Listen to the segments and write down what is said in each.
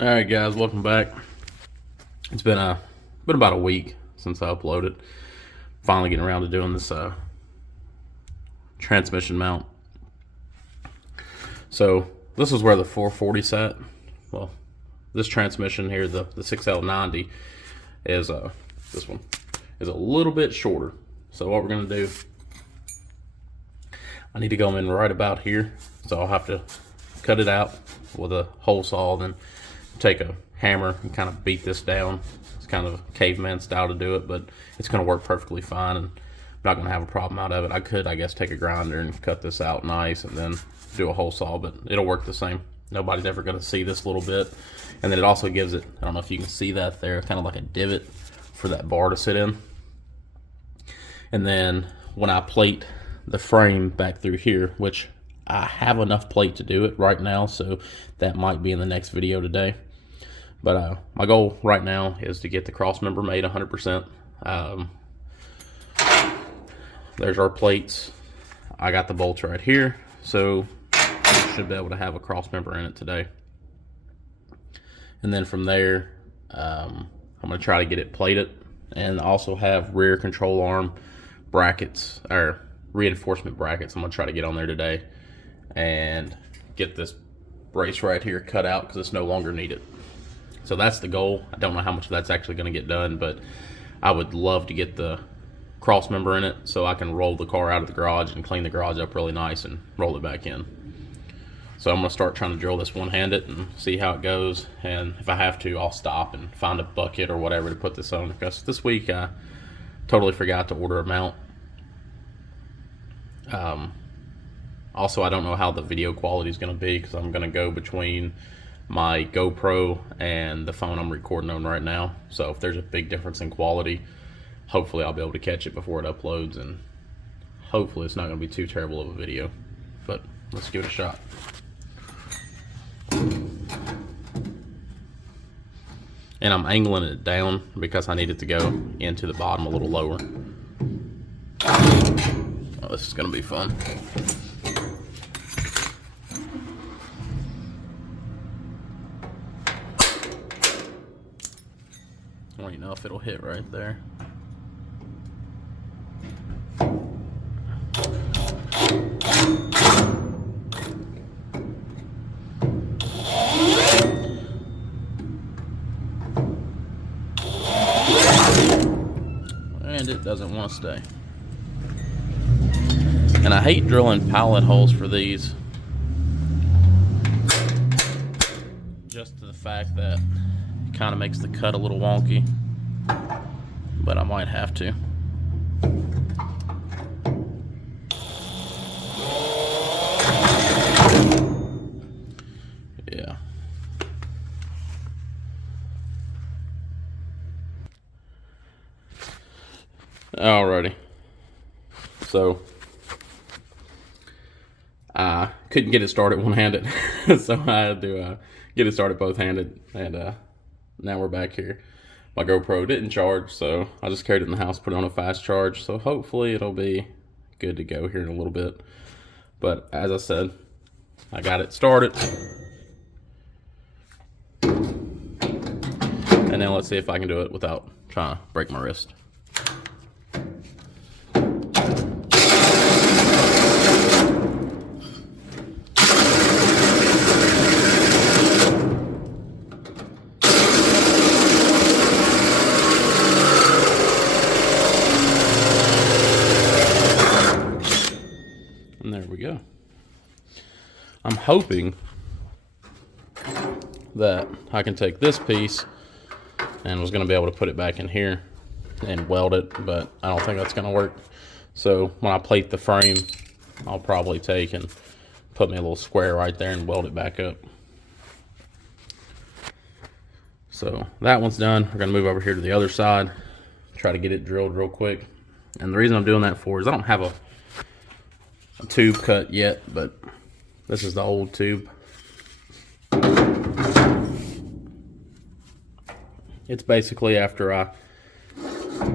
All right, guys, welcome back. It's been about a week since I uploaded. Finally getting around to doing this transmission mount. So this is where the 440 sat. Well, this transmission here, the 6L90, is this one is a little bit shorter. So what we're gonna do, I need to go in right about here. So I'll have to cut it out with a hole saw, then take a hammer and kind of beat this down. It's kind of a caveman style to do it, but it's going to work perfectly fine, and I'm not going to have a problem out of it. I could, I guess, take a grinder and cut this out nice and then do a hole saw, but it'll work the same. Nobody's ever going to see this little bit. And then it also gives it, I don't know if you can see that there, kind of like a divot for that bar to sit in. And then when I plate the frame back through here, which I have enough plate to do it right now, so that might be in the next video today. But my goal right now is to get the cross member made 100%. There's our plates. I got the bolts right here, so we should be able to have a cross member in it today. And then from there, I'm going to try to get it plated and also have rear control arm brackets, or reinforcement brackets. I'm going to try to get on there today and get this brace right here cut out because it's no longer needed. So that's the goal. I don't know how much of that's actually going to get done, but I would love to get the cross member in it so I can roll the car out of the garage and clean the garage up really nice and roll it back in. So I'm going to start trying to drill this one-handed and see how it goes, and if I have to, I'll stop and find a bucket or whatever to put this on, because this week I totally forgot to order a mount. Also, I don't know how the video quality is going to be because I'm going to go between my GoPro and the phone I'm recording on right now. So if there's a big difference in quality, hopefully I'll be able to catch it before it uploads, and hopefully it's not going to be too terrible of a video. But let's give it a shot. And I'm angling it down because I need it to go into the bottom a little lower. Oh, this is going to be fun. I don't even know if it'll hit right there. And it doesn't want to stay. And I hate drilling pilot holes for these, just to the fact that it kind of makes the cut a little wonky, but I might have to. Yeah. Alrighty. So I couldn't get it started one-handed, so I had to get it started both-handed, and now we're back here. My GoPro didn't charge, so I just carried it in the house, put it on a fast charge, so hopefully it'll be good to go here in a little bit. But as I said, I got it started. And now let's see if I can do it without trying to break my wrist. And there we go. I'm hoping that I can take this piece and was going to be able to put it back in here and weld it, but I don't think that's going to work. So when I plate the frame, I'll probably take and put me a little square right there and weld it back up. So that one's done. We're going to move over here to the other side, try to get it drilled real quick. And the reason I'm doing that for is I don't have a tube cut yet, but this is the old tube. It's basically after I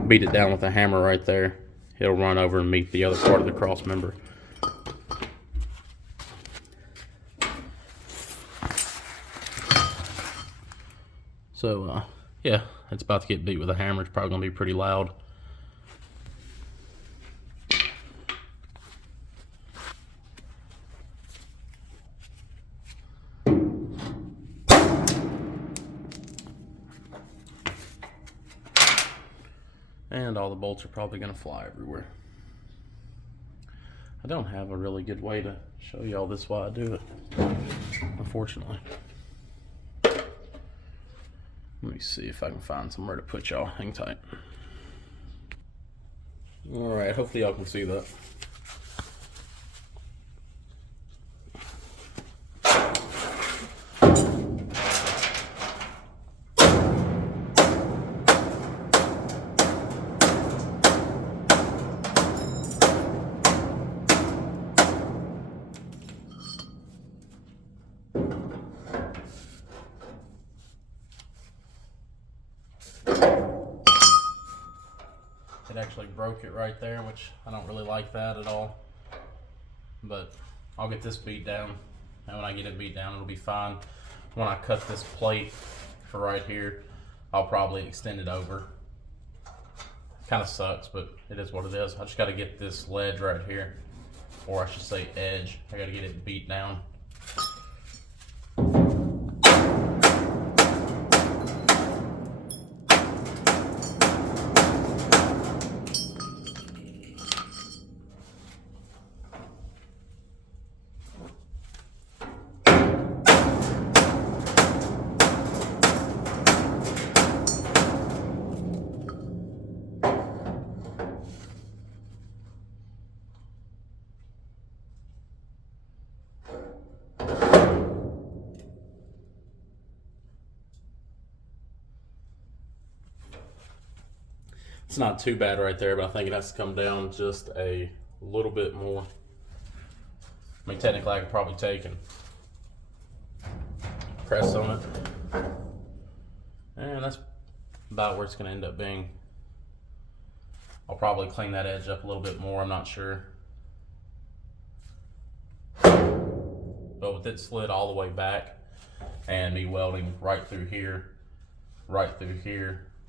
beat it down with a hammer right there, it'll run over and meet the other part of the cross member. So yeah, it's about to get beat with a hammer. It's probably gonna be pretty loud. And all the bolts are probably gonna fly everywhere. I don't have a really good way to show y'all this while I do it, unfortunately. Let me see if I can find somewhere to put y'all. Hang tight. All right, hopefully y'all can see that. It actually broke it right there, which I don't really like that at all. But I'll get this beat down, and when I get it beat down, it'll be fine. When I cut this plate for right here, I'll probably extend it over. Kind of sucks, but it is what it is. I just got to get this ledge right here, or I should say edge. I got to get it beat down. It's not too bad right there, but I think it has to come down just a little bit more. I mean, technically I could probably take and press on it. And that's about where it's gonna end up being. I'll probably clean that edge up a little bit more, I'm not sure. But with it slid all the way back and me welding right through here,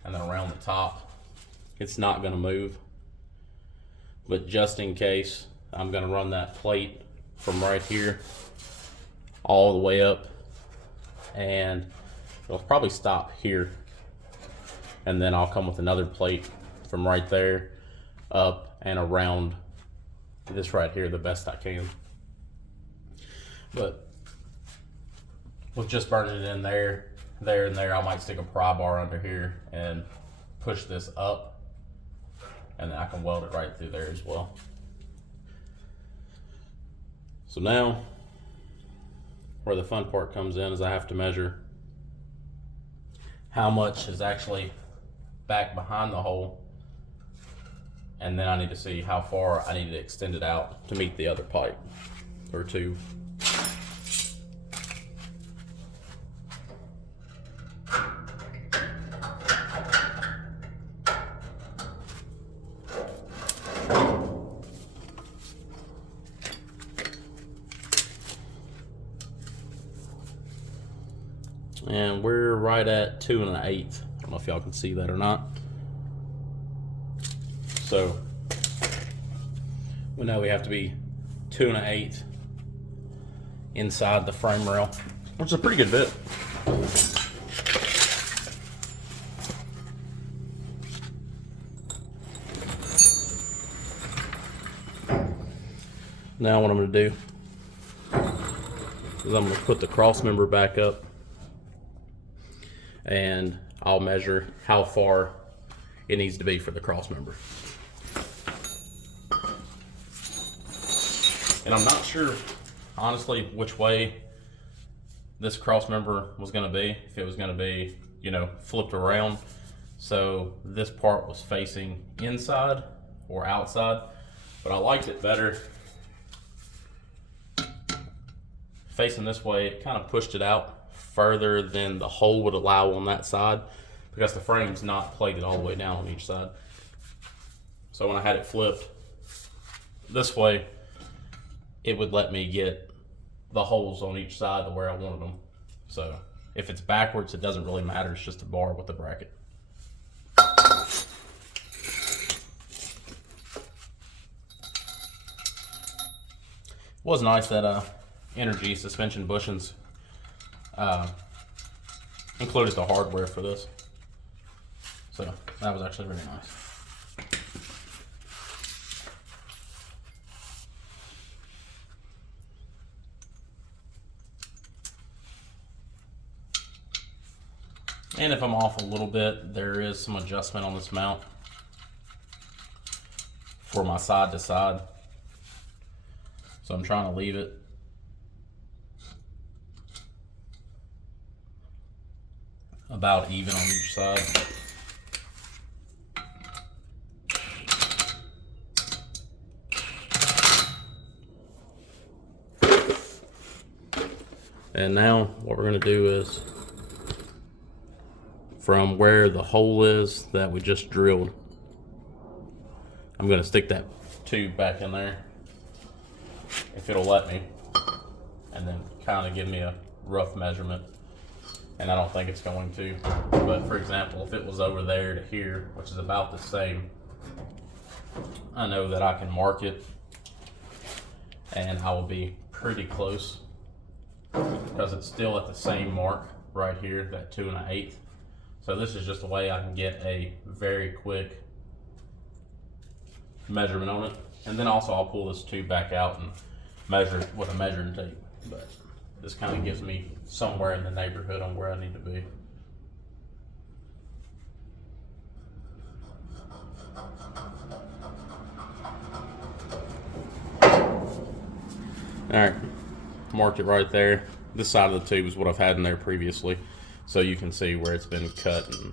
and then around the top, it's not gonna move. But just in case, I'm gonna run that plate from right here all the way up, and it'll probably stop here. And then I'll come with another plate from right there up and around this right here the best I can. But with just burning it in there, and there, I might stick a pry bar under here and push this up, and then I can weld it right through there as well. So now, where the fun part comes in is I have to measure how much is actually back behind the hole, and then I need to see how far I need to extend it out to meet the other pipe or tube. And we're right at 2 1/8. I don't know if y'all can see that or not. So we know we have to be 2 1/8 inside the frame rail, which is a pretty good bit. Now what I'm going to do is I'm going to put the cross member back up, and I'll measure how far it needs to be for the cross member. And I'm not sure, honestly, which way this cross member was going to be. If it was going to be, you know, flipped around, so this part was facing inside or outside, but I liked it better facing this way. It kind of pushed it out further than the hole would allow on that side, because the frame's not plated all the way down on each side. So when I had it flipped this way, it would let me get the holes on each side to where I wanted them. So If it's backwards, it doesn't really matter. It's just a bar with a bracket. It was nice that Energy suspension bushings included the hardware for this. So that was actually very nice. And if I'm off a little bit, there is some adjustment on this mount for my side to side. So I'm trying to leave it about even on each side. And now what we're going to do is, from where the hole is that we just drilled, I'm going to stick that tube back in there, if it'll let me, and then kind of give me a rough measurement. And I don't think it's going to, but for example, if it was over there to here, which is about the same, I know that I can mark it and I will be pretty close, because it's still at the same mark right here, that 2 1/8. So this is just a way I can get a very quick measurement on it. And then also I'll pull this tube back out and measure with a measuring tape. But this kind of gives me somewhere in the neighborhood on where I need to be. All right, marked it right there. This side of the tube is what I've had in there previously, so you can see where it's been cut and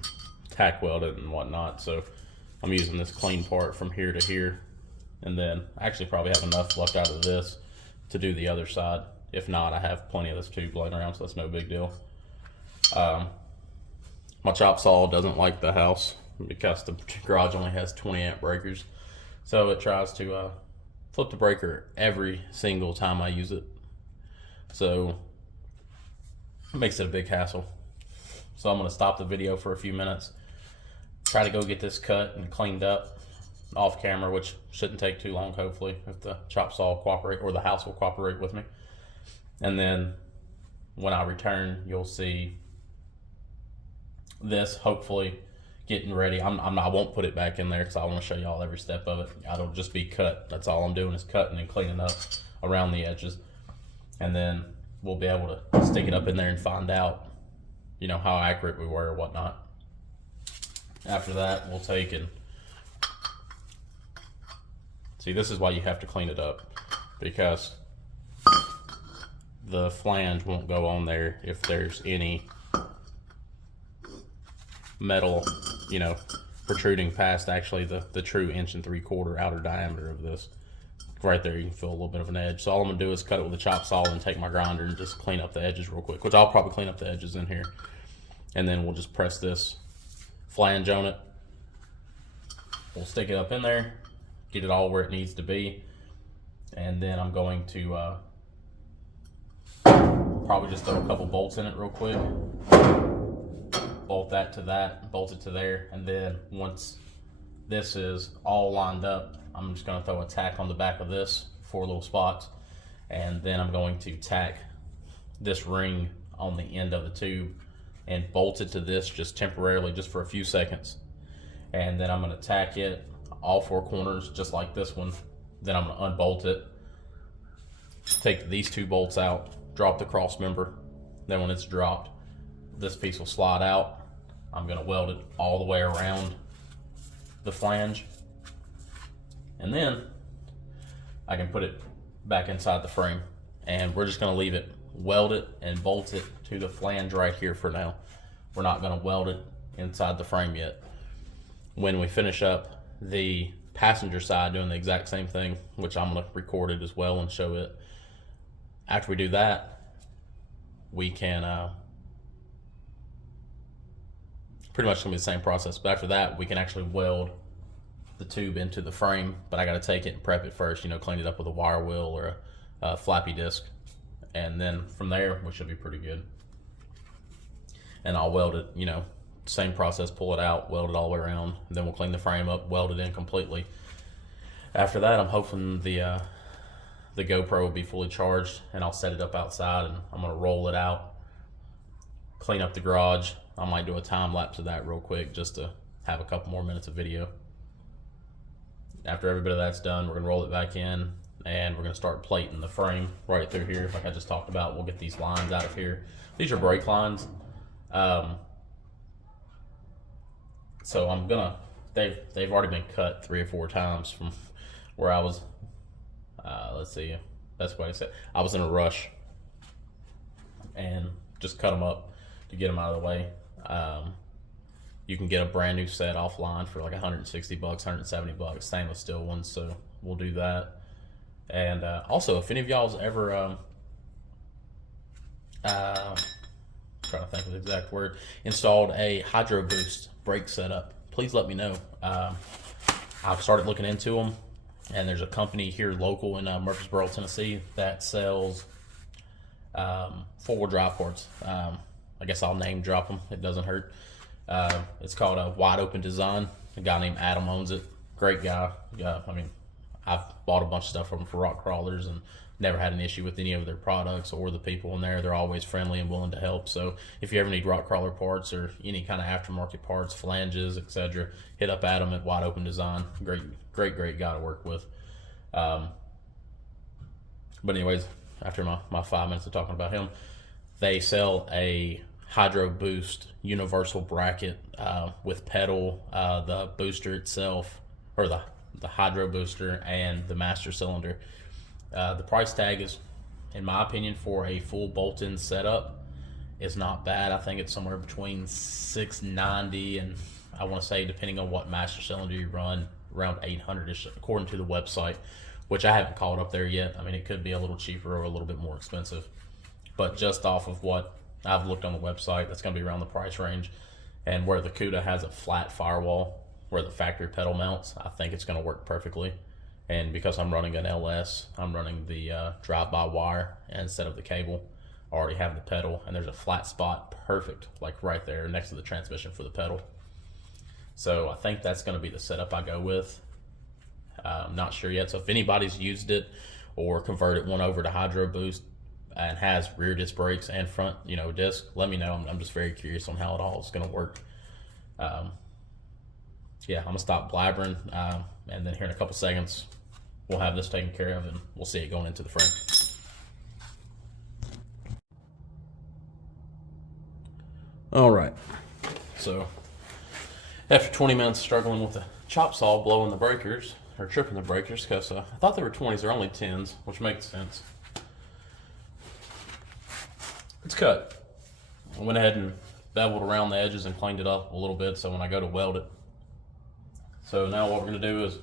tack welded and whatnot. So I'm using this clean part from here to here, and then I actually probably have enough left out of this to do the other side. If not, I have plenty of this tube laying around, so that's no big deal. My chop saw doesn't like the house because the garage only has 20 amp breakers, so it tries to flip the breaker every single time I use it. So it makes it a big hassle. So I'm going to stop the video for a few minutes, try to go get this cut and cleaned up off camera, which shouldn't take too long, hopefully, if the chop saw will cooperate, or the house will cooperate with me. And then when I return, you'll see this hopefully getting ready. I won't put it back in there because I want to show y'all every step of it. It'll just be cut. That's all I'm doing, is cutting and cleaning up around the edges. And then we'll be able to stick it up in there and find out, you know, how accurate we were or whatnot. After that, we'll take and see, this is why you have to clean it up, because the flange won't go on there if there's any metal, you know, protruding past actually the true 1 3/4 outer diameter of this. Right there, you can feel a little bit of an edge. So all I'm gonna do is cut it with a chop saw and take my grinder and just clean up the edges real quick, which I'll probably clean up the edges in here. And then we'll just press this flange on it. We'll stick it up in there, get it all where it needs to be. And then I'm going to probably just throw a couple bolts in it real quick. Bolt that to that, bolt it to there. And then once this is all lined up, I'm just going to throw a tack on the back of this, 4 little spots, and then I'm going to tack this ring on the end of the tube and bolt it to this just temporarily, just for a few seconds. And then I'm going to tack it all 4 corners just like this one. Then I'm going to unbolt it, take these 2 bolts out, drop the cross member. Then when it's dropped, this piece will slide out. I'm going to weld it all the way around the flange, and then I can put it back inside the frame, and we're just going to leave it, weld it and bolt it to the flange right here for now. We're not going to weld it inside the frame yet. When we finish up the passenger side, doing the exact same thing, which I'm going to record it as well and show it. After we do that, we can pretty much going to be the same process, but after that we can actually weld the tube into the frame. But I got to take it and prep it first, you know, clean it up with a wire wheel or a flappy disc, and then from there we should be pretty good. and I'll weld it, you know, same process, pull it out, weld it all the way around, and then we'll clean the frame up, weld it in completely. After that, I'm hoping the GoPro will be fully charged, and I'll set it up outside, and I'm gonna roll it out, clean up the garage. I might do a time lapse of that real quick just to have a couple more minutes of video. After every bit of that's done, we're gonna roll it back in, and we're gonna start plating the frame right through here, like I just talked about. We'll get these lines out of here. These are brake lines. So I'm gonna, they've already been cut 3 or 4 times from where I was. Let's see, best way to say it. I was in a rush and just cut them up to get them out of the way. You can get a brand new set offline for like 160 bucks, 170 bucks, stainless steel ones. So we'll do that. And also, if any of y'all's ever trying to think of the exact word, installed a Hydro Boost brake setup, please let me know. I've started looking into them, and there's a company here local in Murfreesboro, Tennessee that sells 4-wheel drive parts. I guess I'll name drop them, it doesn't hurt. It's called a Wide Open Design. A guy named Adam owns it. Great guy. I mean, I've bought a bunch of stuff from them for rock crawlers and never had an issue with any of their products or the people in there. They're always friendly and willing to help. So if you ever need rock crawler parts or any kind of aftermarket parts, flanges, etc., hit up Adam at Wide Open Design. Great guy to work with. But anyways, after my 5 minutes of talking about him, they sell a Hydro Boost universal bracket with pedal, the booster itself, or the Hydro booster and the master cylinder. The price tag is, in my opinion, for a full bolt-in setup, is not bad. I think it's somewhere between $690 and, I want to say, depending on what master cylinder you run, around $800-ish according to the website, which I haven't called up there yet. I mean, it could be a little cheaper or a little bit more expensive, but just off of what I've looked on the website, that's going to be around the price range. And where the Cuda has a flat firewall where the factory pedal mounts, I think it's going to work perfectly. And because I'm running an LS, I'm running the drive-by-wire instead of the cable. I already have the pedal, and there's a flat spot, perfect, like right there next to the transmission for the pedal. So I think that's going to be the setup I go with. I'm not sure yet. So if anybody's used it or converted one over to Hydro Boost and has rear disc brakes and front, disc, let me know. I'm just very curious on how it all is going to work. Yeah, I'm gonna stop blabbering, and then here in a couple seconds, we'll have this taken care of, and we'll see it going into the frame. All right, so after 20 minutes struggling with the chop saw, blowing the breakers, or tripping the breakers, because I thought they were 20s, they're only 10s, which makes sense. It's cut. I went ahead and beveled around the edges and cleaned it up a little bit, so when I go to weld it. So now what we're going to do is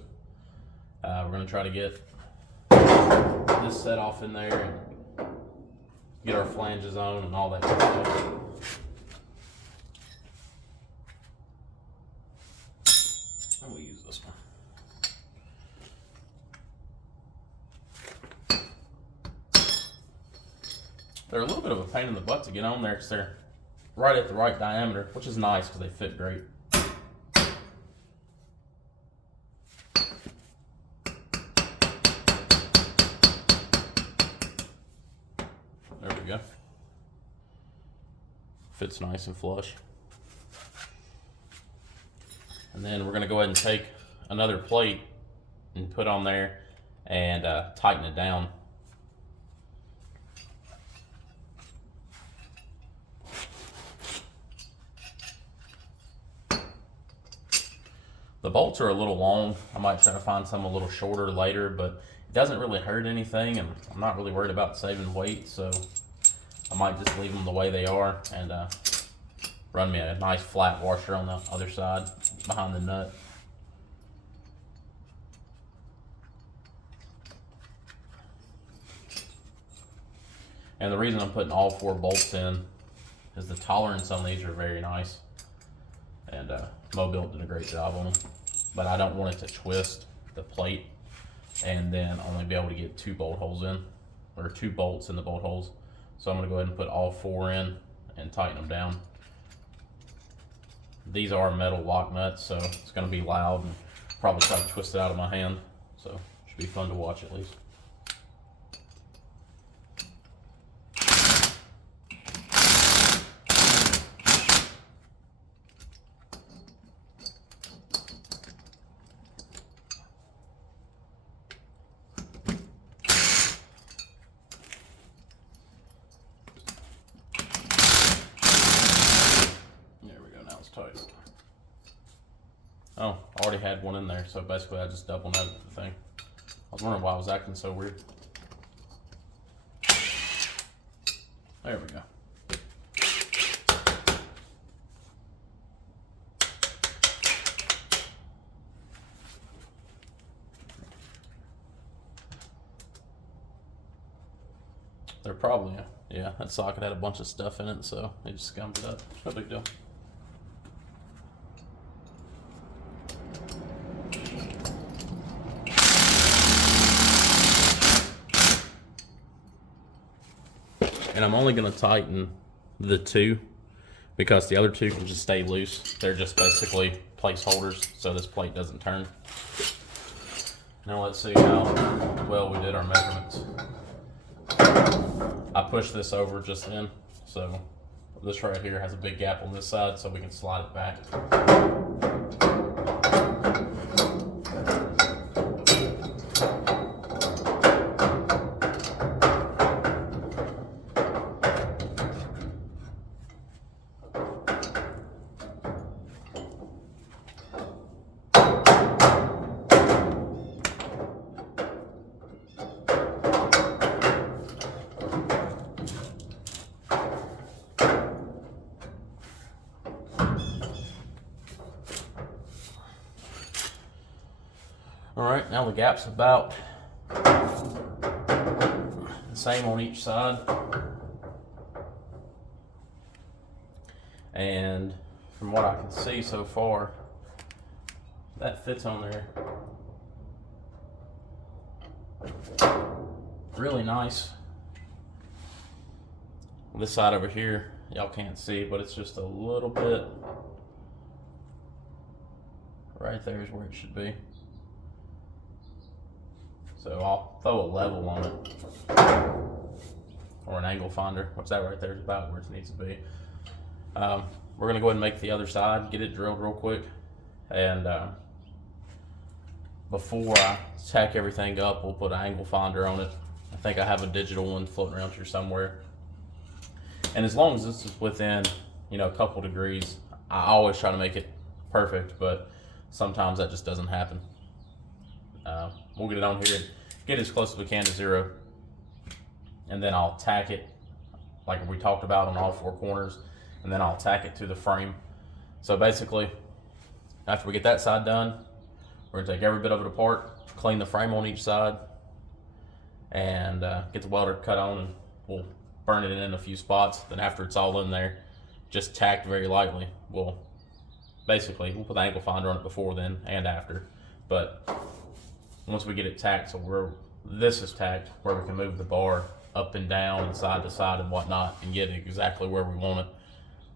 we're going to try to get this set off in there and get our flanges on and all that good stuff. And we'll use this one. They're a little bit of a pain in the butt to get on there because they're right at the right diameter, which is nice because they fit great. There we go. Fits nice and flush. And then we're going to go ahead and take another plate and put on there and tighten it down. The bolts are a little long. I might try to find some a little shorter later, but it doesn't really hurt anything, and I'm not really worried about saving weight, so I might just leave them the way they are and run me a nice flat washer on the other side behind the nut. And the reason I'm putting all 4 bolts in is the tolerance on these are very nice, and Mobil did a great job on them, but I don't want it to twist the plate and then only be able to get 2 bolt holes in, or 2 bolts in the bolt holes. So I'm going to go ahead and put all 4 in and tighten them down. these are metal lock nuts, so it's going to be loud and probably try to twist it out of my hand. So should be fun to watch at least. Tight. Oh, I already had one in there, so basically I just double nutted the thing. I was wondering why it was acting so weird. There we go. They're probably, yeah, that socket had a bunch of stuff in it, so it just scummed it up. No big deal. And I'm only going to tighten the two because the other two can just stay loose. They're just basically placeholders so this plate doesn't turn. Now let's see how well we did our measurements. I pushed this over just then, so this right here has a big gap on this side so we can slide it back. All right, now the gap's about the same on each side. And from what I can see so far, that fits on there really nice. This side over here, y'all can't see, but it's just a little bit. Right there is where it should be. So I'll throw a level on it, or an angle finder, which that right there is about where it needs to be. We're gonna go ahead and make the other side, get it drilled real quick, and before I tack everything up, we'll put an angle finder on it. I think I have a digital one floating around here somewhere. And as long as this is within, you know, a couple degrees, I always try to make it perfect, but sometimes that just doesn't happen. We'll get it on here and get as close as we can to 0. And then I'll tack it like we talked about on all 4 corners. And then I'll tack it to the frame. So basically, after we get that side done, we're gonna take every bit of it apart, clean the frame on each side, and get the welder cut on, and we'll burn it in a few spots. Then after it's all in there, just tacked very lightly, we'll put the angle finder on it before then and after. But once we get it tacked, so where this is tacked, where we can move the bar up and down and side to side and whatnot and get it exactly where we want it,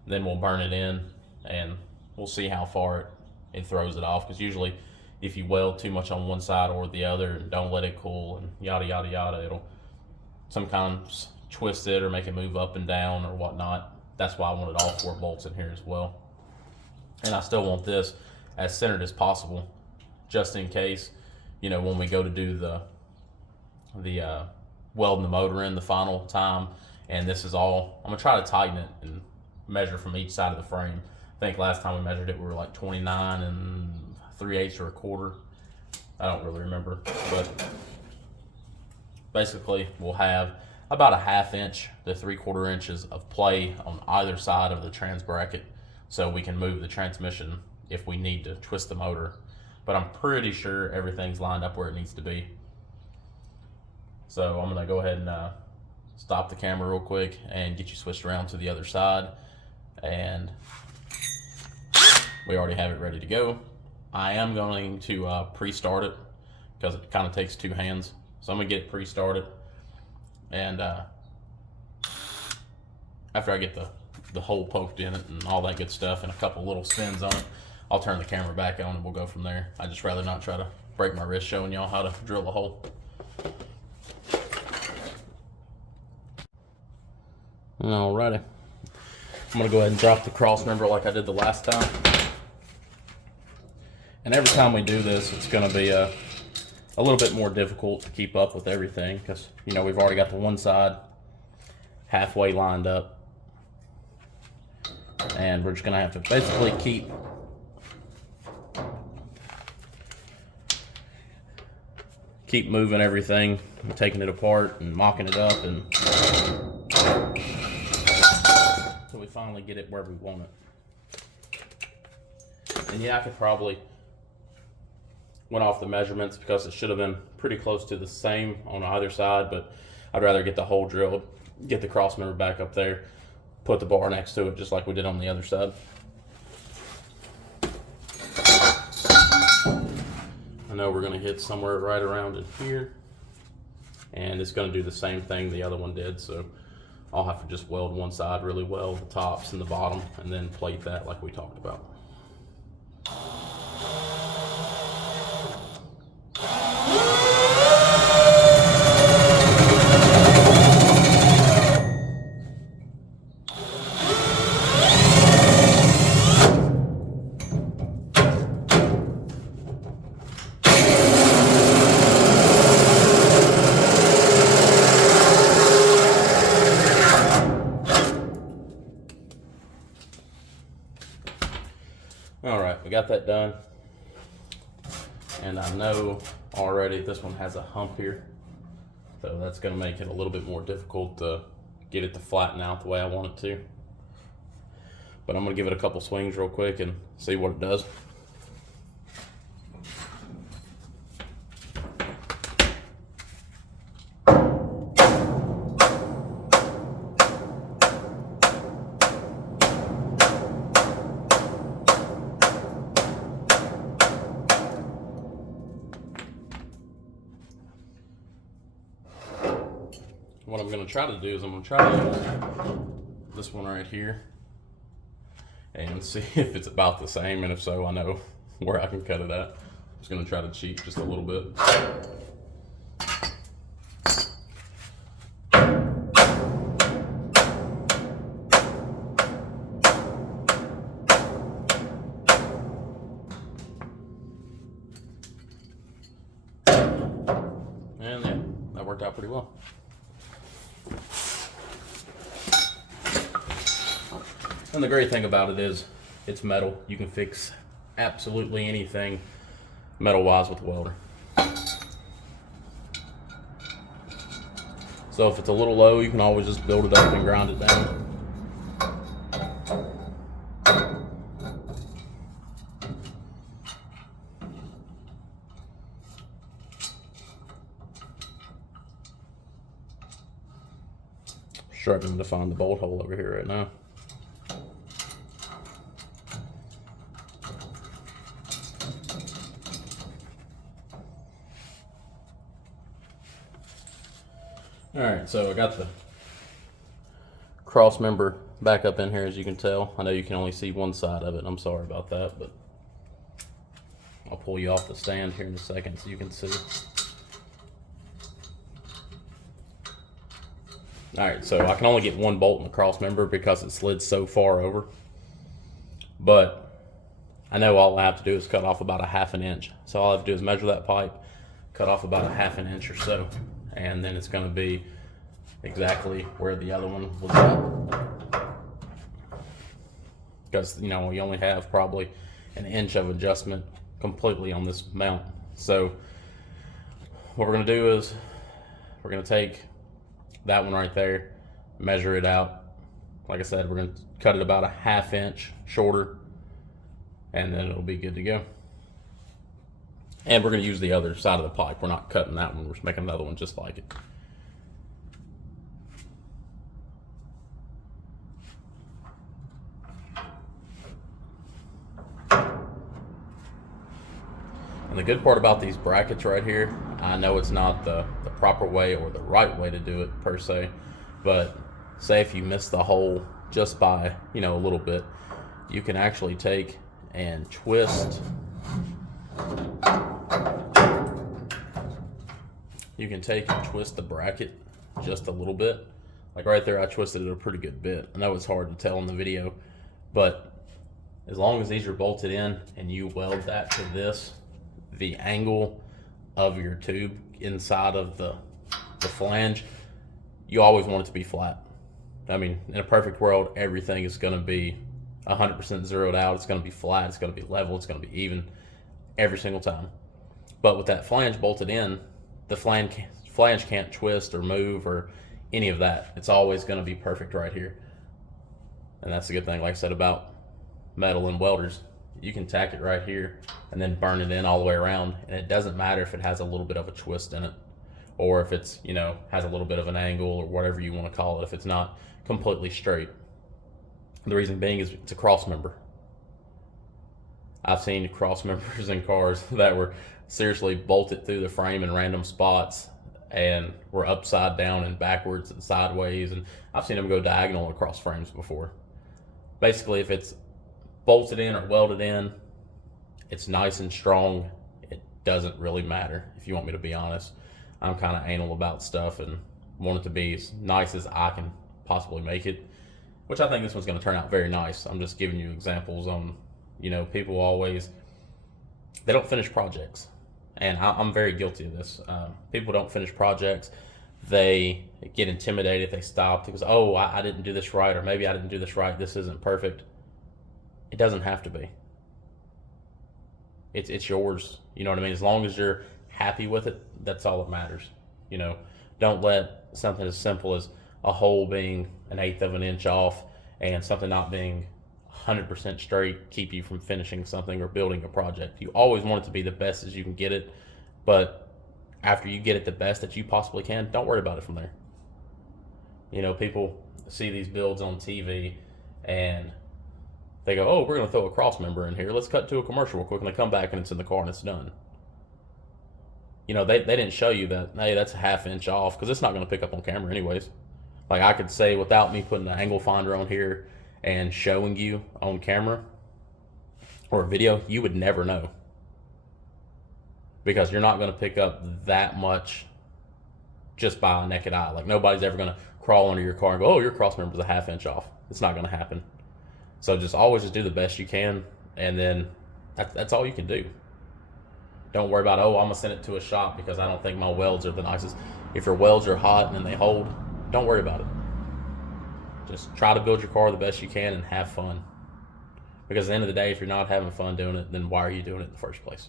then we'll burn it in and we'll see how far it throws it off. Because usually if you weld too much on one side or the other and don't let it cool and yada yada yada, it'll sometimes twist it or make it move up and down or whatnot. That's why I wanted all 4 bolts in here as well. And I still want this as centered as possible, just in case, you know, when we go to do the welding the motor in the final time, and this is all, I'm gonna try to tighten it and measure from each side of the frame. I think last time we measured it, we were like 29 3/8 or a quarter. I don't really remember, but basically we'll have about a 1/2 inch to 3/4 inches of play on either side of the trans bracket, so we can move the transmission if we need to twist the motor. But I'm pretty sure everything's lined up where it needs to be. So I'm gonna go ahead and stop the camera real quick and get you switched around to the other side. And we already have it ready to go. I am going to pre-start it because it kind of takes 2 hands. So I'm gonna get it pre-started. And after I get the the hole poked in it and all that good stuff and a couple little spins on it, I'll turn the camera back on and we'll go from there. I'd just rather not try to break my wrist showing y'all how to drill a hole. Alrighty. I'm gonna go ahead and drop the cross member like I did the last time. And every time we do this, it's gonna be a little bit more difficult to keep up with everything because, you know, we've already got the one side halfway lined up. And we're just gonna have to basically keep moving everything, and taking it apart and mocking it up, and so we finally get it where we want it. And yeah, I could probably went off the measurements because it should have been pretty close to the same on either side, but I'd rather get the hole drilled, get the cross member back up there, put the bar next to it just like we did on the other side. I know we're going to hit somewhere right around in here, and it's going to do the same thing the other one did, so I'll have to just weld one side really well, the tops and the bottom, and then plate that like we talked about. Alright, we got that done, and I know already this one has a hump here, so that's going to make it a little bit more difficult to get it to flatten out the way I want it to. But I'm going to give it a couple swings real quick and see what it does. What I'm going to try to do is I'm going to try to use this one right here and see if it's about the same, and if so, I know where I can cut it at. I'm just going to try to cheat just a little bit. And yeah, that worked out pretty well. And the great thing about it is it's metal. You can fix absolutely anything metal-wise with a welder. So if it's a little low, you can always just build it up and grind it down. Struggling to find the bolt hole over here right now. Alright, so I got the cross member back up in here, as you can tell. I know you can only see one side of it. I'm sorry about that, but I'll pull you off the stand here in a second so you can see. Alright, so I can only get one bolt in the cross member because it slid so far over. But I know all I have to do is cut off about a ½ inch. So all I have to do is measure that pipe, cut off about a ½ inch or so, and then it's going to be exactly where the other one was at. Because, you know, we only have probably an inch of adjustment completely on this mount. So what we're going to do is we're going to take that one right there, measure it out. Like I said, we're going to cut it about a ½ inch shorter, and then it'll be good to go. And we're going to use the other side of the pipe. We're not cutting that one. We're just making another one just like it. And the good part about these brackets right here, I know it's not the proper way or the right way to do it per se, but say if you miss the hole just by, you know, a little bit. You can actually take and twist. You can take and twist the bracket just a little bit. Like right there, I twisted it a pretty good bit. I know it's hard to tell in the video, but as long as these are bolted in and you weld that to this, the angle of your tube inside of the flange, you always want it to be flat. I mean, in a perfect world, everything is going to be 100% zeroed out. It's going to be flat. It's going to be level. It's going to be even every single time. But with that flange bolted in, the flange can't twist or move or any of that. It's always going to be perfect right here. And that's the good thing, like I said, about metal and welders. You can tack it right here and then burn it in all the way around, and it doesn't matter if it has a little bit of a twist in it, or if it's, you know, has a little bit of an angle, or whatever you want to call it, if it's not completely straight. The reason being is it's a cross member. I've seen cross members in cars that were seriously bolted through the frame in random spots and were upside down and backwards and sideways, and I've seen them go diagonal across frames before. Basically, if it's bolted in or welded in, it's nice and strong. It doesn't really matter, if you want me to be honest. I'm kind of anal about stuff and want it to be as nice as I can possibly make it, which I think this one's going to turn out very nice. I'm just giving you examples on, you know, people always, they don't finish projects, and I'm very guilty of this. People don't finish projects. They get intimidated. They stop because, oh, I didn't do this right, or maybe I didn't do this right. This isn't perfect. It doesn't have to be. It's yours. You know what I mean? As long as you're happy with it, that's all that matters. You know, don't let something as simple as a hole being 1/8 of an inch off and something not being 100% straight keep you from finishing something or building a project. You always want it to be the best as you can get it, but after you get it the best that you possibly can, don't worry about it from there. You know, people see these builds on TV and they go, oh, we're going to throw a cross member in here. Let's cut to a commercial real quick, and they come back and it's in the car and it's done. You know, they didn't show you that, hey, that's a 1/2 inch off, because it's not going to pick up on camera anyways. Like I could say, without me putting an angle finder on here and showing you on camera or a video, you would never know, because you're not going to pick up that much just by a naked eye. Like nobody's ever going to crawl under your car and go, oh, your cross member's a 1/2 inch off. It's not going to happen. So just always just do the best you can, and then that's all you can do. Don't worry about, oh, I'm going to send it to a shop because I don't think my welds are the nicest. If your welds are hot and they hold, don't worry about it. Just try to build your car the best you can and have fun. Because at the end of the day, if you're not having fun doing it, then why are you doing it in the first place?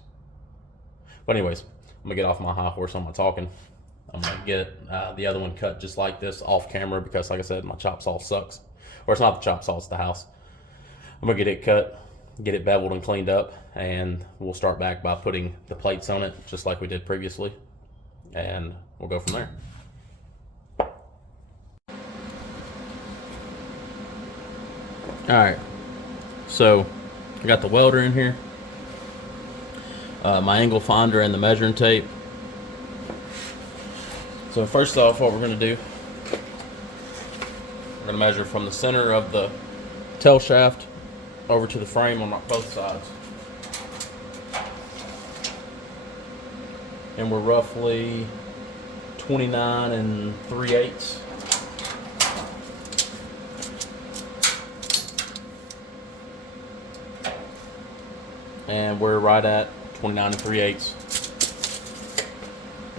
But anyways, I'm going to get off my high horse on my talking. I'm going to get the other one cut just like this off camera because, like I said, my chop saw sucks. Or it's not the chop saw, it's the house. I'm going to get it cut, get it beveled and cleaned up, and we'll start back by putting the plates on it just like we did previously, and we'll go from there. Alright, so I got the welder in here, my angle finder and the measuring tape. So first off, what we're going to do, we're going to measure from the center of the tail shaft over to the frame on both sides. And we're roughly 29 3/8. And we're right at 29 3/8.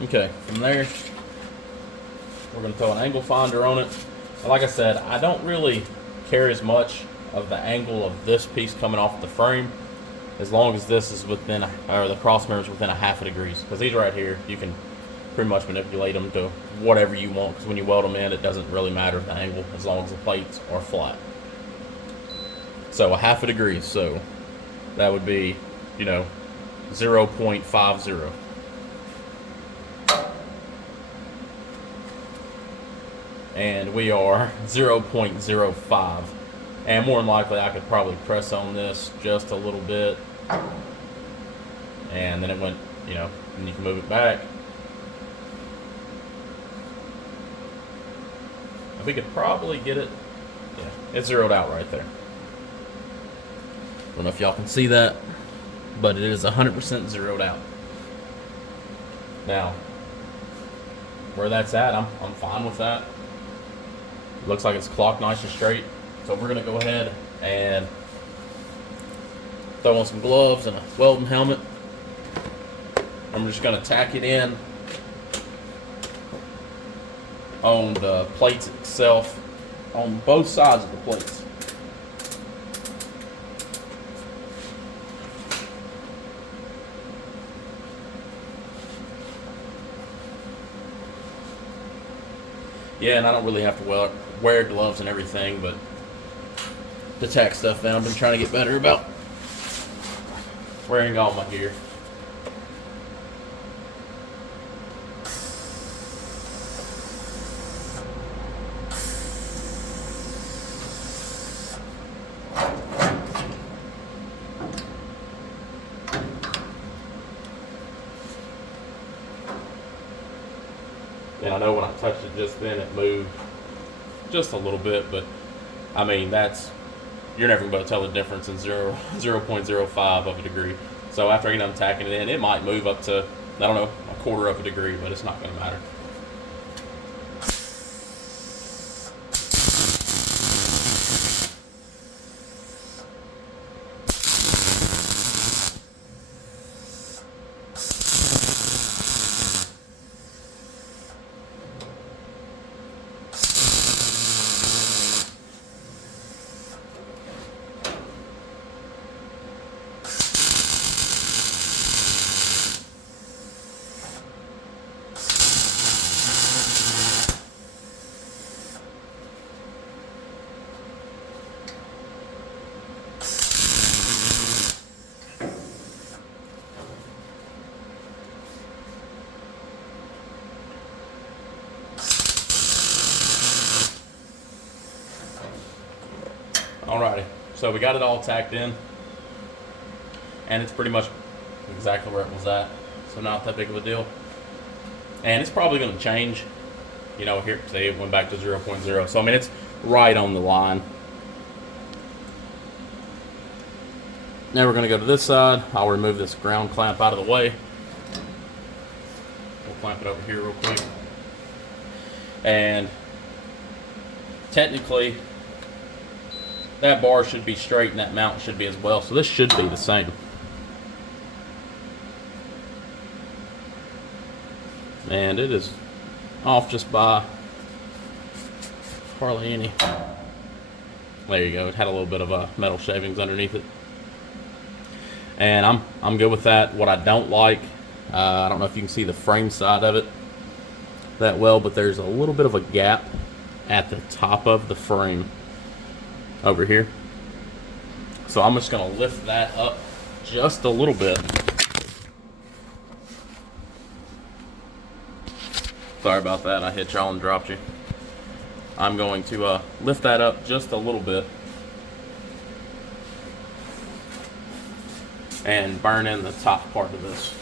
Okay, from there, we're going to throw an angle finder on it. And like I said, I don't really care as much of the angle of this piece coming off the frame, as long as this is within, or the cross member is within 1/2 degrees. Because these right here, you can pretty much manipulate them to whatever you want. Because when you weld them in, it doesn't really matter the angle, as long as the plates are flat. So 1/2 degree, so that would be, you know, 0.50. And we are 0.05. And more than likely, I could probably press on this just a little bit. And then it went, you know, and you can move it back. And we could probably get it Yeah, it's zeroed out right there. Don't know if y'all can see that, but it is 100% zeroed out. Now, where that's at, I'm fine with that. Looks like it's clocked nice and straight. So we're gonna go ahead and throw on some gloves and a welding helmet. I'm just gonna tack it in on the plates itself, on both sides of the plates. Yeah, and I don't really have to wear gloves and everything, but to tack stuff down, I've been trying to get better about wearing all my gear. And I know when I touched it just then, it moved just a little bit, but I mean, you're never going to tell the difference in 0.05 of a degree. So after I get done tacking it in, it might move up to, I don't know, a quarter of a degree, but it's not going to matter. Alrighty, so we got it all tacked in, and it's pretty much exactly where it was at, so not that big of a deal. And it's probably going to change, you know, here, say it went back to 0.0, so I mean, it's right on the line. Now we're going to go to this side. I'll remove this ground clamp out of the way. We'll clamp it over here real quick. And technically, that bar should be straight and that mount should be as well. So this should be the same. And it is off just by hardly any. There you go. It had a little bit of metal shavings underneath it. And I'm good with that. What I don't like, I don't know if you can see the frame side of it that well, but there's a little bit of a gap at the top of the frame over here. So I'm just going to lift that up just a little bit. Sorry about that, I hit y'all and dropped you. I'm going to lift that up just a little bit and burn in the top part of this.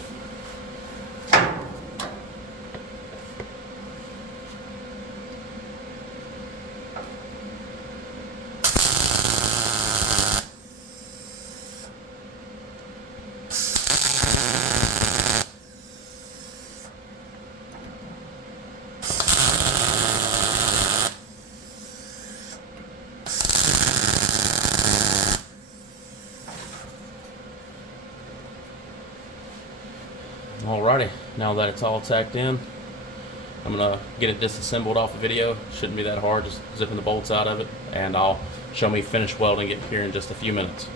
Alrighty, now that it's all tacked in, I'm gonna get it disassembled off the video. Shouldn't be that hard, just zipping the bolts out of it, and I'll show me finished welding it here in just a few minutes.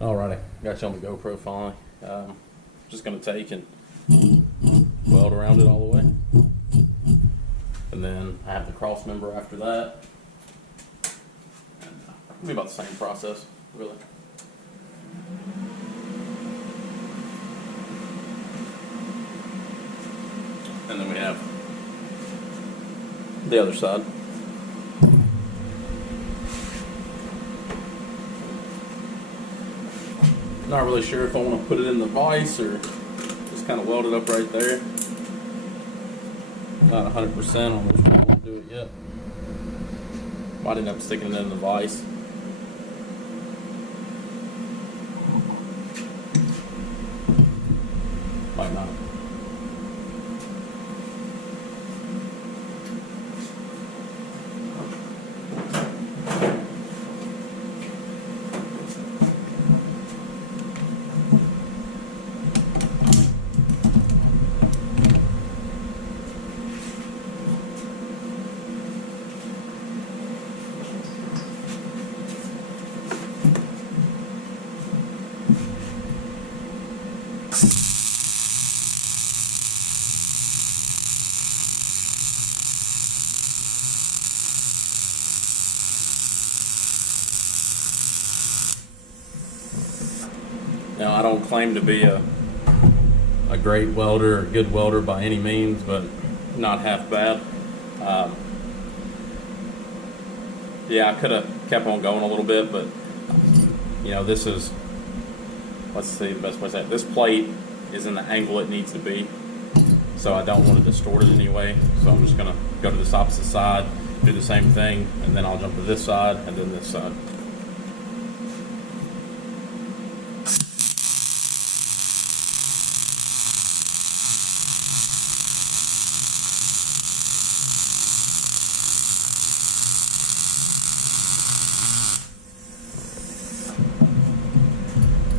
Alrighty, got you on the GoPro finally. Just gonna take and weld around it all the way. And then I have the cross member after that. And it'll be about the same process, really. And then we have the other side. Not really sure if I want to put it in the vise or just kind of weld it up right there. Not 100% on which way I want to do it yet. Might end up sticking it in the vise. Might not. Now, I don't claim to be a great welder or good welder by any means, but not half bad. Yeah, I could have kept on going a little bit, but you know, this is, let's see the best way to say it. This plate is in the angle it needs to be, so I don't want to distort it anyway. So I'm just gonna go to this opposite side, do the same thing, and then I'll jump to this side and then this side.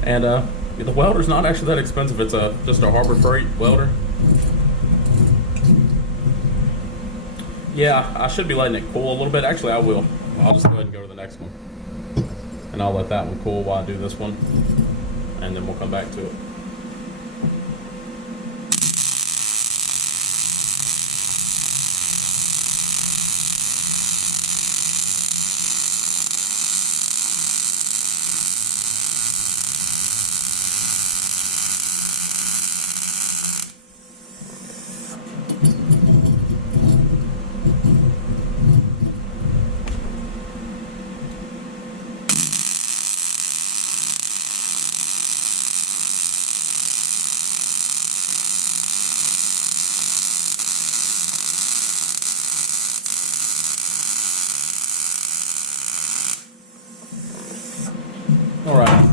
And the welder's not actually that expensive. It's just a Harbor Freight welder. Yeah, I should be letting it cool a little bit. Actually, I will. I'll just go ahead and go to the next one. And I'll let that one cool while I do this one. And then we'll come back to it. All right.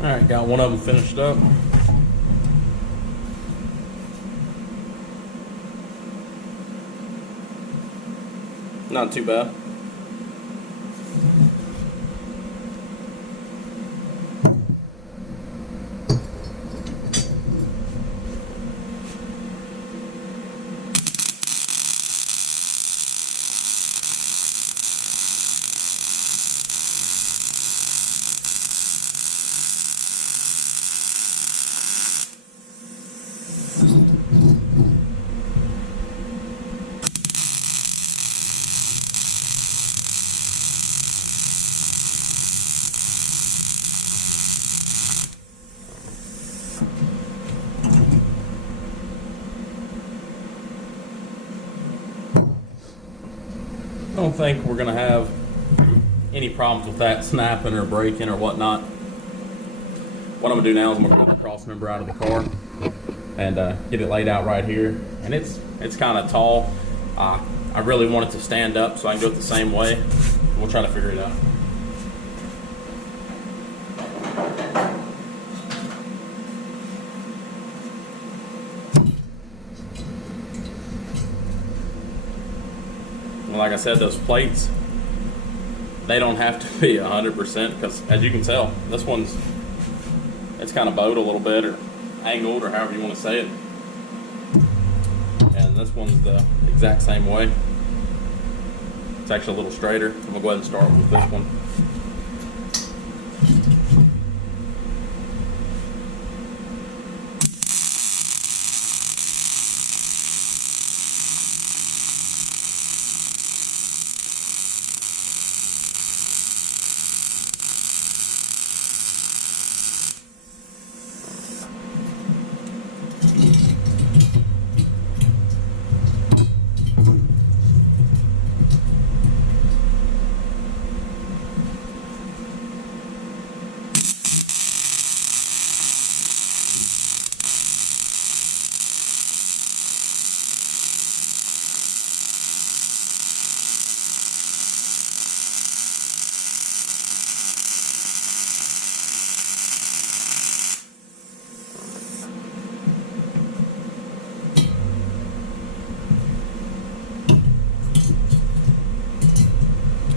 All right, got one of them finished up. Not too bad. I don't think we're going to have any problems with that snapping or breaking or whatnot. What I'm going to do now is I'm going to grab the cross member out of the car and get it laid out right here. And it's kind of tall. I really want it to stand up so I can do it the same way. We'll try to figure it out. Like I said, those plates, they don't have to be 100% because, as you can tell, this one's, it's kind of bowed a little bit or angled or however you want to say it. And this one's the exact same way. It's actually a little straighter. I'm gonna go ahead and start with this one.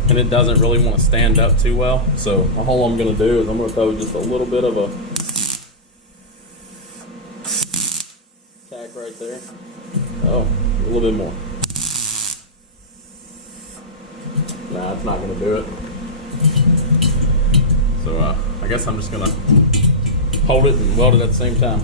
And it doesn't really want to stand up too well. So all I'm going to do is I'm going to throw just a little bit of a tack right there. Oh, a little bit more. Nah, it's not going to do it. So I guess I'm just going to hold it and weld it at the same time.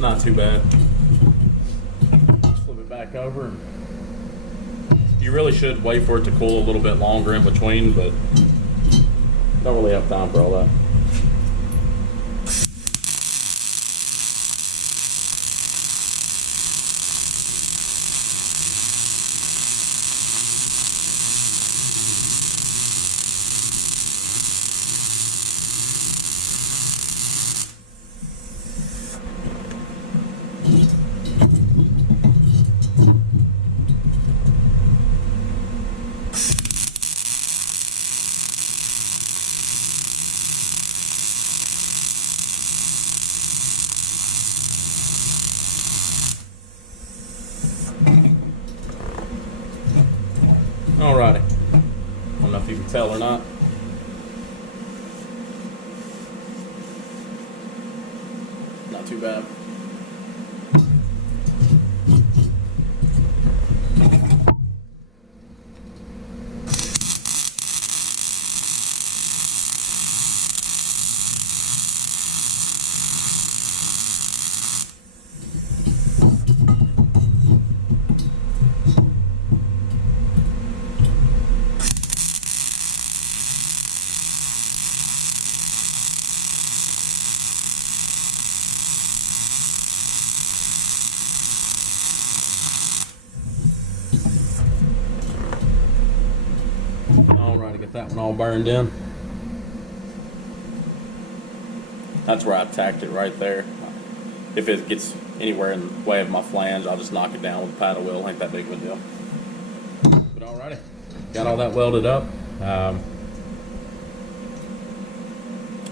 Not too bad. Just flip it back over. You really should wait for it to cool a little bit longer in between, but don't really have time for all that. Alrighty. I don't know if you can tell or not. Not too bad. Alright, get that one all burned in. That's where I tacked it right there. If it gets anywhere in the way of my flange, I'll just knock it down with a paddle wheel. Ain't that big of a deal. But alrighty, got all that welded up.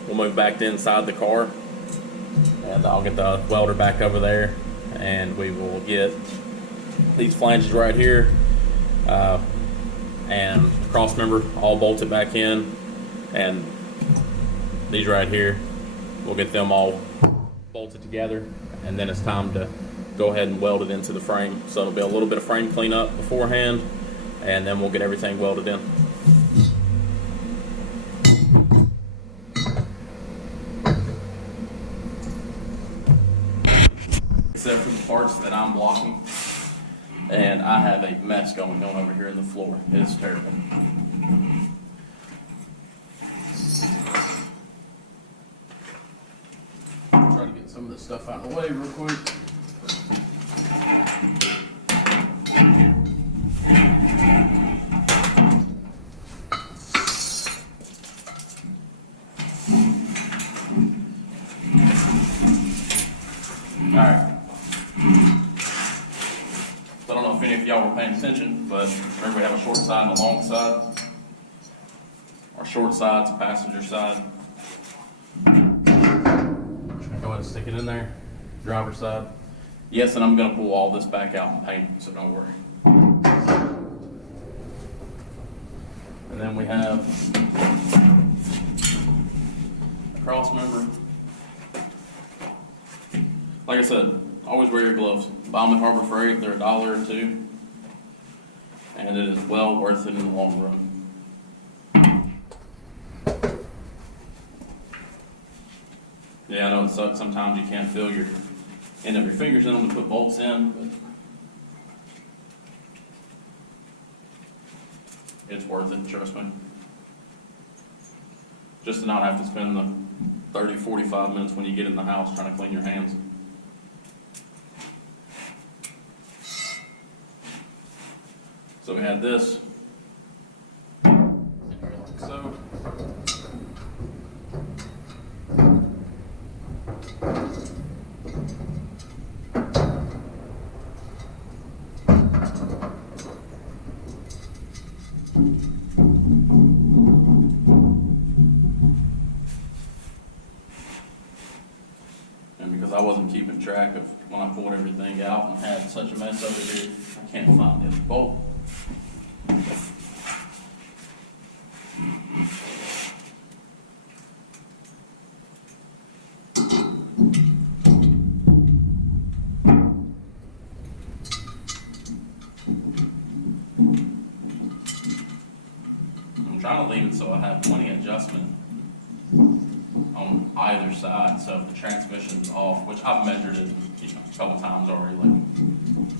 We'll move back to inside the car, and I'll get the welder back over there, and we will get these flanges right here and the cross member all bolted back in, and these right here, we'll get them all bolted together, and then it's time to go ahead and weld it into the frame. So it'll be a little bit of frame cleanup beforehand, and then we'll get everything welded in. Except for the parts that I'm blocking, and I have a mess going on over here in the floor. It is terrible. some of this stuff out of the way real quick. Alright. So I don't know if any of y'all were paying attention, but remember we have a short side and a long side. Our short side's passenger side. Go ahead and stick it in there, driver's side. Yes, and I'm going to pull all this back out and paint, so don't worry. And then we have a cross member. Like I said, always wear your gloves. Buy them at Harbor Freight, they're $1 or $2. And it is well worth it in the long run. Yeah, I know it sucks. Sometimes you can't feel your end of your fingers in them to put bolts in, but it's worth it, trust me. Just to not have to spend the 30, 45 minutes when you get in the house trying to clean your hands. So we had this. Like so. And because I wasn't keeping track of when I pulled everything out and had such a mess over here, I can't find this bolt. I'm trying to leave it so I have plenty of adjustment on either side, so if the transmission's off, which I've measured it a couple times already, like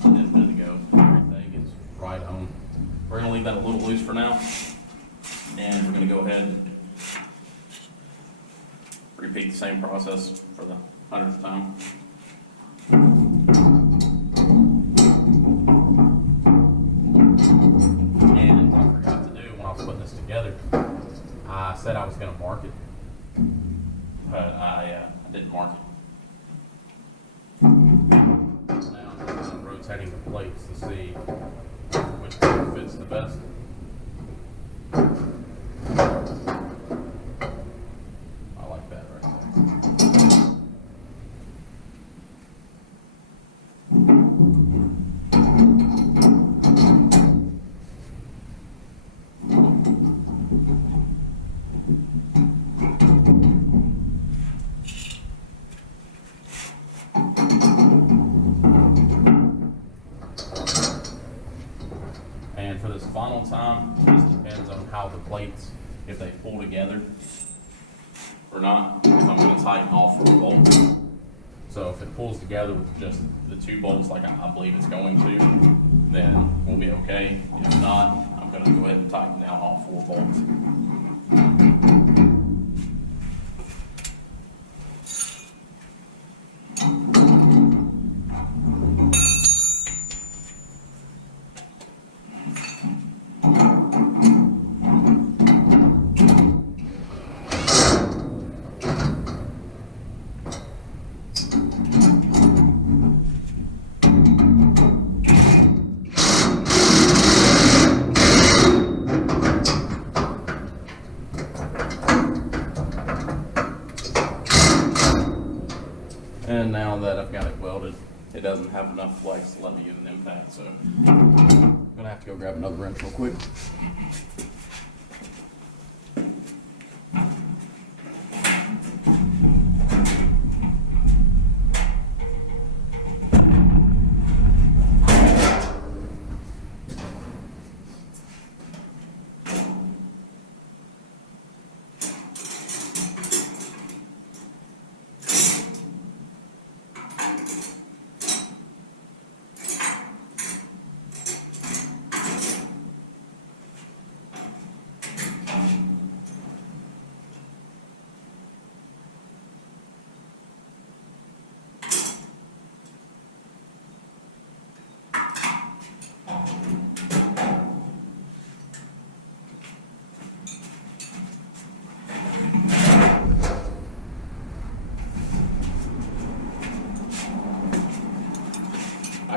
I did a minute ago, everything is right on. We're going to leave that a little loose for now, and we're going to go ahead and repeat the same process for the 100th time. And what I forgot to do when I was putting this together, I said I was going to mark it, but I didn't mark it. Now I'm rotating the plates to see which one fits the best. I like that right there. And for this final time, it just depends on how the plates, if they pull together or not. If I'm going to tighten all 4 bolts. So if it pulls together with just the 2 bolts like I believe it's going to, then we'll be okay. If not, I'm going to go ahead and tighten down all 4 bolts. And now that I've got it welded, it doesn't have enough flex to let me get an impact, so I'm gonna have to go grab another wrench real quick.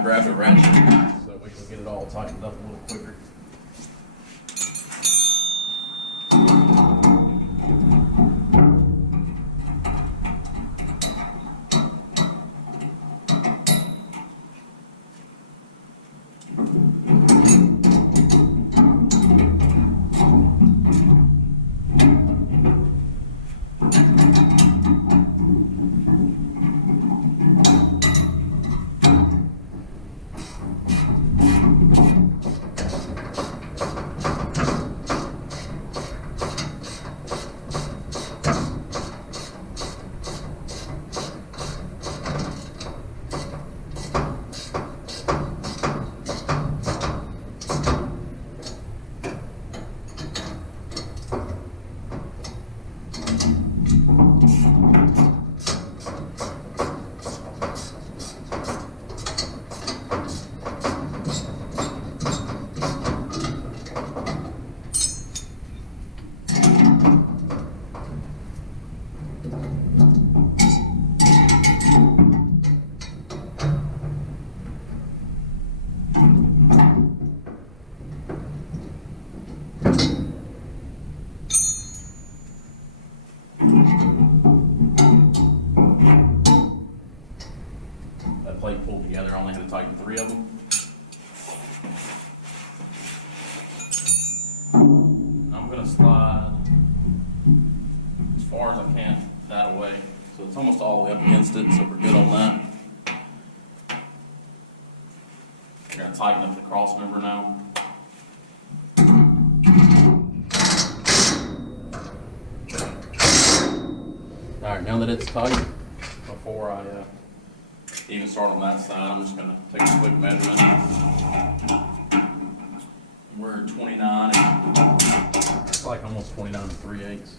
I grabbed a ratchet so we can get it all tightened up a little quicker. Plate pulled together. I only had to tighten 3 of them. I'm going to slide as far as I can that way. So it's almost all the way up against it, so we're good on that. We're going to tighten up the cross member now. Alright, now that it's tight, before I even start on that side, I'm just going to take a quick measurement. We're at 29, it's like almost 29 3/8.